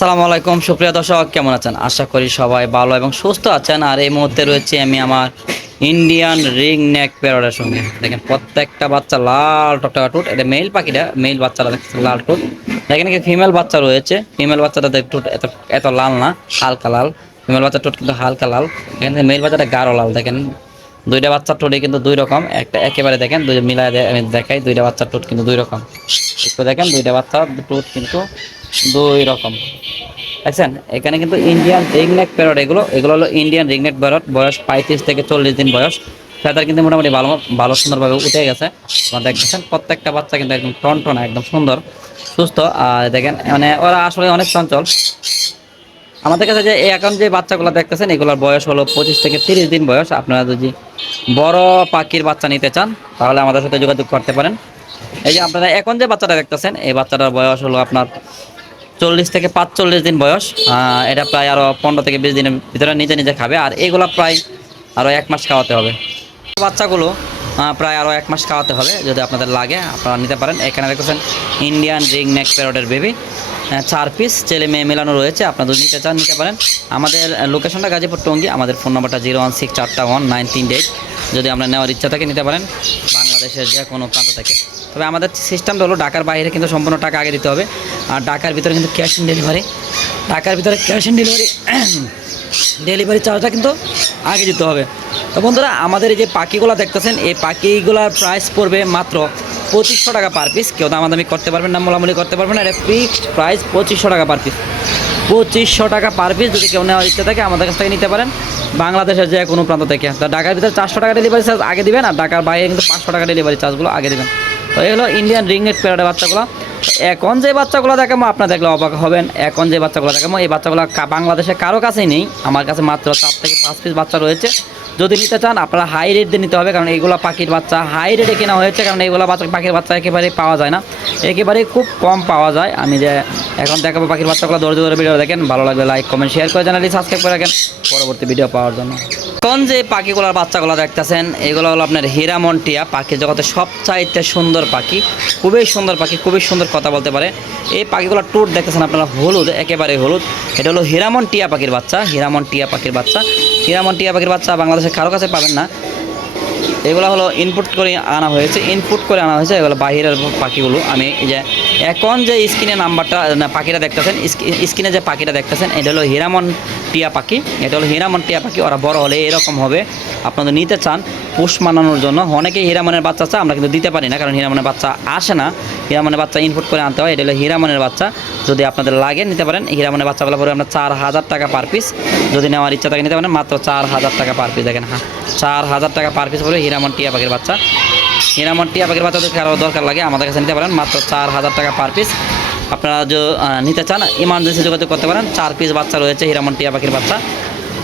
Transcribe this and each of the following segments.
আসসালামু আলাইকুম, সুপ্রিয় দর্শক, কেমন আছেন? আশা করি সবাই ভালো এবং সুস্থ আছেন। আর এই মুহূর্তে রয়েছে আমি আমার ইন্ডিয়ান রিং নেক প্যারোডের সঙ্গে। দেখেন, প্রত্যেকটা বাচ্চা লাল টকটকা টুট এটা মেল পাখিটা মেল দেখছেন লাল টুট দেখেন কি ফিমেল বাচ্চা রয়েছে। ফিমেল বাচ্চাটা দেখ টুট এত এত লাল না, হালকা লাল। ফিমেল বাচ্চা টুট কিন্তু হালকা লাল। থেকে মেল বাচ্চাটা গাঢ় লাল, দেখেন। দুইটা বাচ্চার টোটে কিন্তু দুই রকম। একটা একেবারে দেখেন, দুই মিলাই আমি দেখাই, দুইটা বাচ্চার টোট কিন্তু দুই রকম। একটু দেখেন, দুইটা বাচ্চার টোট কিন্তু দুই রকম। দেখছেন, এখানে কিন্তু ইন্ডিয়ান রিংনেক প্যারট এগুলো এগুলো হলো ইন্ডিয়ান রিংনেক প্যারট বয়স পঁয়ত্রিশ থেকে চল্লিশ দিন বয়স। ফেদার কিন্তু মোটামুটি ভালো ভালো সুন্দরভাবে উঠে গেছে। আপনারা দেখতেছেন, প্রত্যেকটা বাচ্চা কিন্তু একদম টনটনা একদম সুন্দর, সুস্থ। আর দেখেন মানে ওরা আসলে অনেক চঞ্চল। আমাদের কাছে যে এখন যে বাচ্চাগুলো দেখতেছেন, এগুলোর বয়স হলো পঁচিশ থেকে তিরিশ দিন বয়স। আপনারা যদি বড় পাখির বাচ্চা নিতে চান, তাহলে আমাদের সাথে যোগাযোগ করতে পারেন। এই যে আপনারা এখন যে বাচ্চাটা দেখতেছেন, এই বাচ্চাটার বয়স হলো আপনার চল্লিশ থেকে পাঁচচল্লিশ দিন বয়স। এটা প্রায় আরও পনেরো থেকে বিশ দিনের ভিতরে নিজে নিজে খাবে। আর এগুলো প্রায় আরও এক মাস খাওয়াতে হবে। বাচ্চাগুলো প্রায় আরও এক মাস খাওয়াতে হবে যদি আপনাদের লাগে আপনারা নিতে পারেন। এখানে দেখতেছেন ইন্ডিয়ান রিং নেক প্যারোটের বেবি চার পিস ছেলে মেয়ে মেলানো রয়েছে। আপনারা যদি নিতে চান নিতে পারেন। আমাদের লোকেশনটা গাজীপুর টঙ্গি। আমাদের ফোন নাম্বারটা জিরো ওয়ান সিক্স চারটা ওয়ান নাইন তিন এইট যদি আপনার নেওয়ার ইচ্ছা থাকে নিতে পারেন। বাংলাদেশের যে কোনো প্রান্ত থেকে। তবে আমাদের সিস্টেমটা হলো ঢাকার বাইরে কিন্তু সম্পূর্ণ টাকা আগে দিতে হবে। আর ঢাকার ভিতরে কিন্তু ক্যাশ অন ডেলিভারি ঢাকার ভিতরে ক্যাশ অন ডেলিভারি ডেলিভারি চার্জটা কিন্তু আগে দিতে হবে। তো বন্ধুরা, আমাদের এই যে পাখিগুলো দেখতেছেন, এই পাখিগুলোর প্রাইস পড়বে মাত্র পঁচিশশো টাকা পার পিস কেউ দামাদামি করতে পারবেন না, মোলামুলি করতে পারবেন না, এটা ফিক্সড প্রাইস পঁচিশশো টাকা পার পিস পঁচিশশো টাকা পার পিস যদি কেউ নেওয়ার ইচ্ছা থাকে, আমাদের কাছ থেকে নিতে পারেন বাংলাদেশের যে কোনো প্রান্ত থেকে। তো ঢাকার ভিতরে চারশো টাকা ডেলিভারি চার্জ আগে দিবেন, আর ঢাকার বাইরে কিন্তু পাঁচশো টাকা ডেলিভারি চার্জগুলো আগে দিবেন। তো এই হলো ইন্ডিয়ান রিংনেট প্যারাডের বাচ্চাগুলো। এখন যে বাচ্চাগুলো দেখাবো আপনার দেখলে অবাক হবেন। এখন যে বাচ্চাগুলো দেখাবো এই বাচ্চাগুলো বাংলাদেশে কারও কাছেই নেই। আমার কাছে মাত্র চার থেকে পাঁচ পিস বাচ্চা রয়েছে। যদি নিতে চান, আপনারা হাই রেট দিয়ে নিতে হবে, কারণ এইগুলো পাখির বাচ্চা। হাই রেটে কেনা হয়েছে, কারণ এইগুলো বাচ্চা পাখির বাচ্চা একেবারেই পাওয়া যায় না। একেবারেই খুব কম পাওয়া যায়। আমি যে এখন দেখাবো পাখির বাচ্চাগুলো, ধৈর্য ধরে ভিডিও দেখেন। ভালো লাগলে লাইক কমেন্ট শেয়ার করে চ্যানেলটি সাবস্ক্রাইব করে রাখেন। পরবর্তী ভিডিও পাওয়ার জন্য। এখন যে পাখিগুলোর বাচ্চাগুলো দেখতেছেন, এগুলো হলো আপনার হীরামন্টিয়া, পাখি জগতে সবচাইতে সুন্দর পাখি, খুবই সুন্দর পাখি, খুবই সুন্দর কথা বলতে পারে। এই পাখিগুলোর টুট দেখতেছেন আপনারা, হলুদ, একেবারে হলুদ। এটা হলো হিরামন টিয়া পাখির বাচ্চা হিরামন টিয়া পাখির বাচ্চা। হিরামন টিয়া পাখির বাচ্চা বাংলাদেশে কারও কাছে পাবেন না। এগুলো হলো ইনপুট করে আনা হয়েছে। ইনপুট করে আনা হয়েছে, এগুলো বাহিরের পাখিগুলো। আমি যে, এখন যে স্ক্রিনে নাম্বারটা পাখিটা দেখতেছেন স্ক্রিনে যে পাখিটা দেখতেছেন, এটা হলো হীরামন টিয়া পাখি। এটা হলো হীরামন টিয়া পাখি, ওরা বড় হলে এরকম হবে। আপনাদের নিতে চান, পুষ মানানোর জন্য। অনেকেই হীরামনের বাচ্চা চায়, আমরা কিন্তু দিতে পারি না, কারণ হীরামনের বাচ্চা আসে না। হীরামনের বাচ্চা ইনপুট করে আনতে হয়, এটা হলো হীরামনের বাচ্চা। যদি আপনাদের লাগে, নিতে পারেন। হীরামনের বাচ্চাগুলো পরে আপনার চার হাজার টাকা পার পিস যদি নেওয়ার ইচ্ছা থাকে, নিতে পারেন। মাত্র চার হাজার টাকা পার পিস দেখেন হ্যাঁ। চার হাজার টাকা পার পিস পরে হিরামন টিয়া পাখির বাচ্চা। হিরামন টিয়া পাখির বাচ্চা যদি কারও দরকার লাগে, আমাদের কাছে নিতে পারেন। মাত্র চার হাজার টাকা পার পিস আপনারা যে নিতে চান ইমার্জেন্সি যোগাযোগ করতে পারেন। চার পিস বাচ্চা রয়েছে হিরামন টিয়া পাখির বাচ্চা।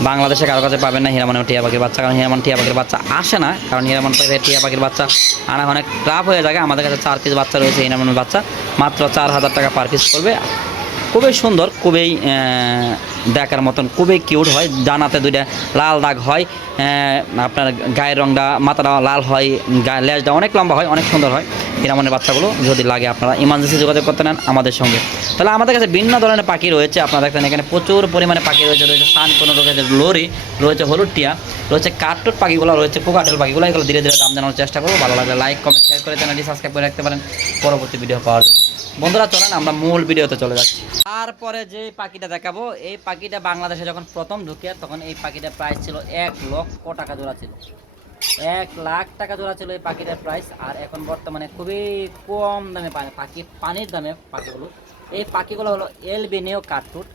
বাংলাদেশে কারও কাছে পাবেন না হীরামন টিয়া পাখির বাচ্চা। কারণ হীরামন টিয়া পাখির বাচ্চা আসে না, কারণ হীরামন টিয়া পাখির বাচ্চা আনা অনেক টাফ হয়ে যায় আমাদের কাছে চার পিস বাচ্চা রয়েছে হীরামনের বাচ্চা। মাত্র চার হাজার টাকা পার পিস করবে খুবই সুন্দর, খুবই দেখার মতন, খুবই কিউট হয়। ডানাতে দুইটা লাল দাগ হয় আপনার গায়ের রংটা, মাথাটা লাল হয় লেজটা অনেক লম্বা হয়, অনেক সুন্দর হয়। হিরামনের বাচ্চাগুলো যদি লাগে আপনারা ইমার্জেন্সি যোগাযোগ করতে নেন আমাদের সঙ্গে। তাহলে আমাদের কাছে ভিন্ন ধরনের পাখি রয়েছে, আপনারা দেখেন এখানে প্রচুর পরিমাণে পাখি রয়েছে রয়েছে সান কোনো রয়েছে লরি, রয়েছে হলুদ টিয়া রয়েছে কাঠটোট পাখিগুলো, রয়েছে কোকাটেল পাখিগুলো, এগুলো ধীরে ধীরে দাম জানানোর চেষ্টা করব। ভালো লাগলে লাইক কমেন্ট শেয়ার করে চ্যানেলটি সাবস্ক্রাইব করে রাখতে পারেন। পরবর্তী ভিডিও পাওয়ার জন্য। বন্ধুরা, চলেন আমরা মূল ভিডিওতে চলে যাচ্ছি। তারপরে যে পাখিটা দেখাবো, এই পাখিটা বাংলাদেশে যখন প্রথম ঢুকে, তখন এই পাখিটার প্রাইস ছিল এক লক্ষ টাকা জোড়া ছিল। এক লাখ টাকা জোড়া ছিল এই পাখিটার প্রাইস আর এখন বর্তমানে খুবই কম দামে পাখি পানির দামে পাখিগুলো। এই পাখিগুলো হলো এলবিনিও কাঠটুট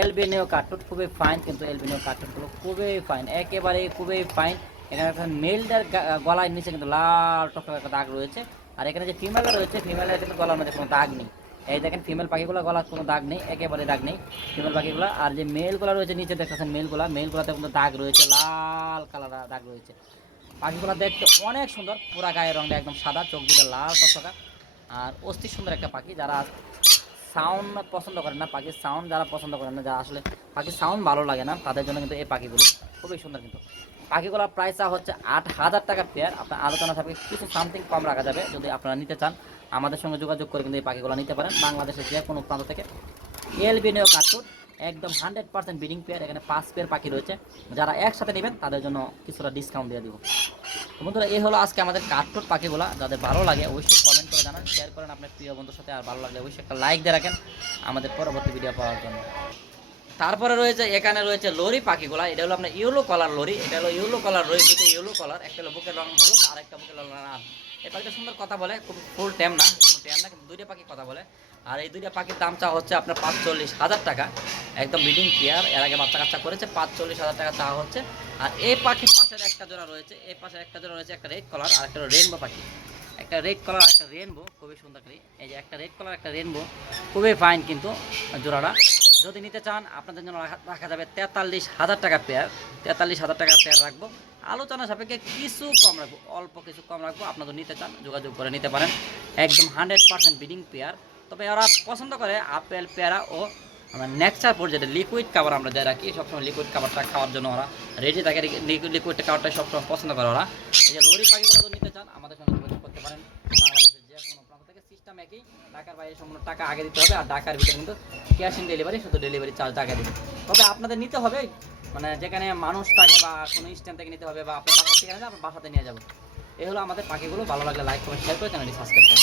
এলবিনিও কাঠটুট খুবই ফাইন কিন্তু এলবিনিও কাঠটুটগুলো খুবই ফাইন একেবারে খুবই ফাইন এখানে একটা মেলটার গলার নিচে কিন্তু লাল টকটক একটা দাগ রয়েছে। আর এখানে যে ফিমেলটা রয়েছে ফিমেলের কিন্তু গলার মধ্যে কোনো দাগ নেই। এই দেখেন ফিমেল পাখিগুলো গলার কোনো দাগ নেই, একেবারে দাগ নেই ফিমেল পাখিগুলো। আর যে মেলগুলো রয়েছে, নিচে দেখতেছেন মেলগুলা মেলগুলোতে কিন্তু দাগ রয়েছে, লাল কালার দাগ রয়েছে। পাখিগুলো দেখতে অনেক সুন্দর। পুরা গায়ের রঙটা একদম সাদা, চোখ দুটো লাল টকটকা আর অস্থির সুন্দর একটা পাখি যারা সাউন্ড পছন্দ করেন না, পাখির সাউন্ড যারা পছন্দ করেন না, যারা আসলে পাখির সাউন্ড ভালো লাগে না, তাদের জন্য কিন্তু এই পাখিগুলো খুবই সুন্দর কিন্তু। পাখিগুলোর প্রাইসটা হচ্ছে আট হাজার টাকা পেয়ার আপনার আলোচনা থাকবে কিছু সামথিং কম রাখা যাবে যদি আপনারা নিতে চান। আমাদের সঙ্গে যোগাযোগ করে কিন্তু এই পাখিগুলো নিতে পারেন। বাংলাদেশের যে কোনো প্রান্ত থেকে এলবিনিও কাটুট একদম হান্ড্রেড পার্সেন্ট বিডিং পেয়ার এখানে পাঁচ পেয়ার পাখি রয়েছে। যারা একসাথে নেবেন, তাদের জন্য কিছুটা ডিসকাউন্ট দিয়ে দিব। বন্ধুরা, এই হলো আজকে আমাদের কাঠটোট পাখিগুলো। যাদের ভালো লাগে, অবশ্যই কমেন্ট করে জানান শেয়ার করেন আপনার প্রিয় বন্ধুর সাথে। আর ভালো লাগলে অবশ্যই একটা লাইক দিয়ে রাখেন আমাদের পরবর্তী ভিডিও পাওয়ার জন্য। তারপরে রয়েছে, এখানে রয়েছে লরি পাখিগুলা। এটা হলো আপনার ইয়েলো কালার লরি। এটা হলো ইয়েলো কালার লরি। দুটো ইয়েলো কালার একটা হলো বুকের রং হলুদ আর একটা বুকের রং লাল। এই পাখিটা সুন্দর কথা বলে, খুব ফুল ট্যাম না ট্যাম না, কিন্তু দুইটা পাখি কথা বলে। আর এই দুইটা পাখির দাম চাওয়া হচ্ছে আপনার পাঁচচল্লিশ হাজার টাকা। একদম মিডিং পেয়ার এর আগে বাচ্চা কাচ্চা করেছে, পাঁচচল্লিশ হাজার টাকা চাওয়া হচ্ছে। আর এই পাখির পাশের একটা জোড়া রয়েছে, এই পাশের একটা জোড়া রয়েছে একটা রেড কালার আর একটা রেনবো পাখি। একটা রেড কালার একটা রেনবো খুবই সুন্দর এই যে একটা রেড কালার একটা রেনবো খুবই ফাইন কিন্তু জোড়াটা। যদি নিতে চান, আপনাদের জন্য রাখা- যাবে তেতাল্লিশ হাজার টাকা পেয়ার তেতাল্লিশ হাজার টাকা পেয়ার রাখব। আলোচনা সাপেক্ষে কিছু কম রাখব, অল্প কিছু কম রাখব। আপনাদের নিতে চান, যোগাযোগ করে নিতে পারেন। একদম হান্ড্রেড পার্সেন্ট বিডিং পেয়ার তবে ওরা পছন্দ করে আপেল পেয়ারা ও আমরা নেক্সটার পর যেটা লিকুইড খাবার আমরা দিয়ে রাখি, সবসময় লিকুইড খাবারটা খাওয়ার জন্য ওরা রেডি থাকে। লিকুইড খাবারটা সবসময় পছন্দ করে ওরা। এই যে লরি পাখিগুলো নিতে চান, আমাদের সঙ্গে যোগাযোগ করতে পারেন বাংলাদেশের যে কোনো প্রান্ত থেকে সিস্টেম একই ঢাকার বাইরে সম্পূর্ণ টাকা আগে দিতে হবে আর ঢাকার ভিতরে কিন্তু ক্যাশ ইন ডেলিভারি শুধু ডেলিভারি চার্জ টাকা দিবে। তবে আপনাদের নিতে হবে মানে যেখানে মানুষ থাকে বা কোনো স্ট্যান্ড থেকে নিতে হবে বা আপনার বাসা থেকে আপনার বাসাতে নিয়ে যাব। এই হলো আমাদের পাখিগুলো, ভালো লাগলে লাইক কমেন্ট শেয়ার করে চ্যানেলটি সাবস্ক্রাইব করুন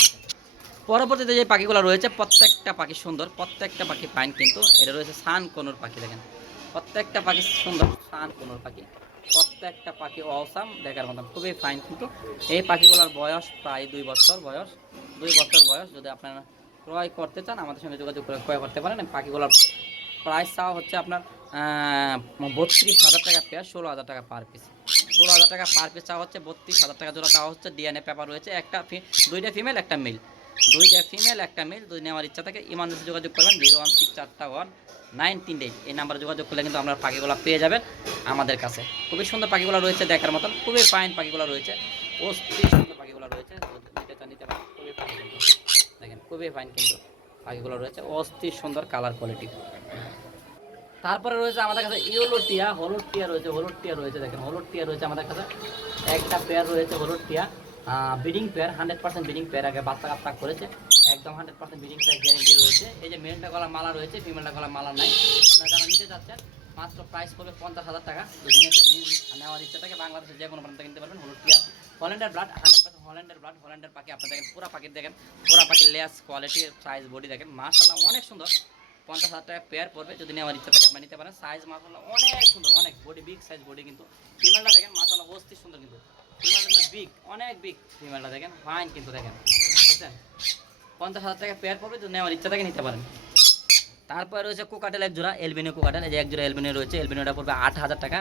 পরবর্তীতে যে পাখিগুলো রয়েছে, প্রত্যেকটা পাখি সুন্দর, প্রত্যেকটা পাখি পাইন কিন্তু এটা রয়েছে সান কোনোর পাখি, দেখেন। প্রত্যেকটা পাখি সুন্দর, সান কোনোর পাখি। প্রত্যেকটা পাখি অসাম দেখার মতন, খুবই ফাইন কিন্তু। এই পাখিগুলোর বয়স প্রায় দুই বছর বয়স। দুই বছর বয়স যদি আপনারা ক্রয় করতে চান, আমাদের সঙ্গে যোগাযোগ করে ক্রয় করতে পারেন। পাখিগুলোর প্রাইস চাওয়া হচ্ছে আপনার বত্রিশ হাজার টাকা পেয়ার, ষোলো হাজার টাকা পার পিস ষোলো হাজার টাকা পার পিস চাওয়া হচ্ছে, বত্রিশ হাজার টাকা জোড়া চাওয়া হচ্ছে। ডিএনএ পেপার রয়েছে, একটা দুইটা ফিমেল একটা মেল দুইটা ফিমেল একটা মেল দুই নেওয়ার ইচ্ছা থাকে, ইমার্জেন্সি যোগাযোগ করবেন, জিরো ওয়ান সিক্স চারটা ওয়ান নাইন তিন এইট। এই নাম্বারে যোগাযোগ করলে কিন্তু আপনার পাখিগুলো পেয়ে যাবেন আমাদের কাছে। খুবই সুন্দর পাখিগুলো রয়েছে দেখার মতন, খুবই ফাইন পাখিগুলো রয়েছে, অস্থির সুন্দর পাখিগুলো রয়েছে নিতে চান নিতে পারেন খুবই ফাইন কিন্তু দেখেন খুবই ফাইন কিন্তু পাখিগুলো রয়েছে। অস্থির সুন্দর কালার কোয়ালিটি তারপরে রয়েছে আমাদের কাছে ইয়েলো টিয়া হলুদ টিয়া রয়েছে হলুদ টিয়া রয়েছে দেখেন হলুদ টিয়া রয়েছে আমাদের কাছে। একটা পেয়ার রয়েছে হলুদ টিয়া breeding pair hundred percent breeding pair আগে বাচ্চা কাচ্চা করেছে। একদম hundred percent breeding pair guarantee রয়েছে। এই যে মেলটা গলা মালা রয়েছে ফিমেলটা গলা মালা নাই। যারা নিতে চাচ্ছেন মাত্র প্রাইস পড়বে পঞ্চাশ হাজার টাকা। নেওয়ার ইচ্ছা থাকে, বাংলাদেশের যে কোনো প্রান্ত থেকে নিতে পারবেন হলুদ টিয়া Hollander blood hundred percent Hollander blood Hollander পাখি আপনি দেখেন, পুরা পাখি দেখেন, পুরা পাখির লেস কোয়ালিটি সাইজ বডি দেখেন মাশাল্লাহ অনেক সুন্দর। পঞ্চাশ হাজার টাকা পেয়ার পড়বে, যদি নেওয়ার ইচ্ছা থাকে, আপনার নিতে পারেন। সাইজ মাসাল্লাহ অনেক সুন্দর, অনেক বডি বিগ সাইজ বডি কিন্তু। ফিমেলটা দেখেন মাসাল্লাহ অস্থির সুন্দর কিন্তু। ফিমেলটা কিন্তু বিগ অনেক বিগ ফিমেলটা দেখেন ফাইন কিন্তু দেখেন। বুঝছেন? পঞ্চাশ হাজার টাকা পেয়ার পড়বে, যদি নেওয়ার ইচ্ছা থাকে, নিতে পারেন। তারপরে রয়েছে কোকাটেল এক জোড়া এলবিনিও কোকাটেল যে এক জোড়া এলবিনিও রয়েছে এলবিনিওটা পড়বে আট হাজার টাকা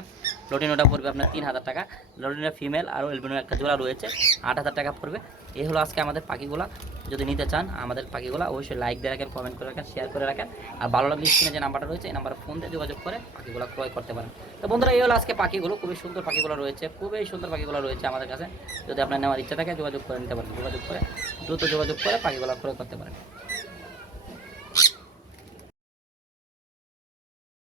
লটিনোটা পড়বে আপনার তিন হাজার টাকা লটিনো ফিমেল আর এলবিনিও একটা জোড়া রয়েছে, আট হাজার টাকা পড়বে। এই হলো আজকে আমাদের পাখিগুলা, যদি নিতে চান আমাদের পাখিগুলো, অবশ্যই লাইক দিয়ে রাখেন কমেন্ট করে রাখেন শেয়ার করে রাখেন, আর ভালো লাগলে স্ক্রিনে যে নাম্বারটা রয়েছে, এই নাম্বারে ফোন দিয়ে যোগাযোগ করে পাখিগুলো ক্রয় করতে পারেন। তো বন্ধুরা, এই হলো আজকে পাখিগুলো, খুবই সুন্দর পাখিগুলো রয়েছে, খুবই সুন্দর পাখিগুলো রয়েছে আমাদের কাছে, যদি আপনার নেওয়ার ইচ্ছা থাকে যোগাযোগ করে নিতে পারেন, যোগাযোগ করে, দ্রুত যোগাযোগ করে পাখিগুলো ক্রয় করতে পারেন।